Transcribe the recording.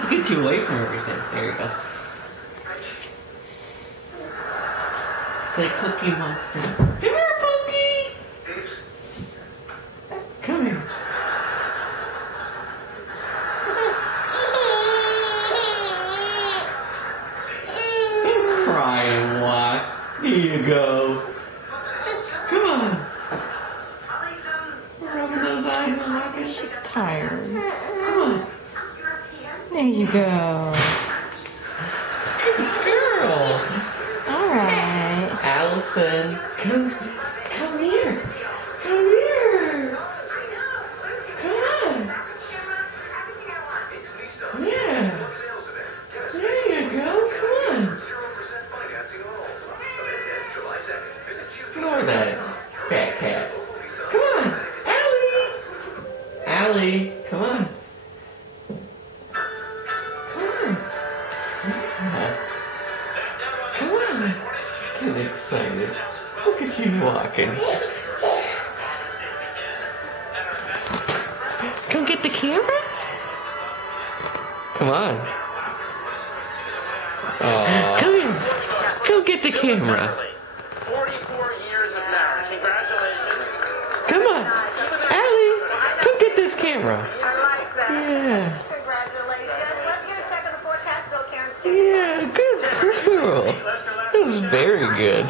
Let's get you away from everything. There you go. Say Cookie Monster. Come here, Pokey! Come here. Don't cry and walk. Here you go. Come on. Rubbing those eyes and walking. She's tired. Come on. There you go. Good girl. All right. Allison, come here. Come here. Come on. Yeah. There you go. Come on. Ignore that fat cat. Come on. Allie. Allie, come on. Come on. Get excited. Look at you walking. Come get the camera. Come on. Aww. Come here. Come get the camera. 44 years of marriage. Congratulations. Come on. Allie, come get this camera. I like that. Yeah. Congratulations. Let's get a check on the forecast, Bill Karen's. Yeah, good girl. That was very good.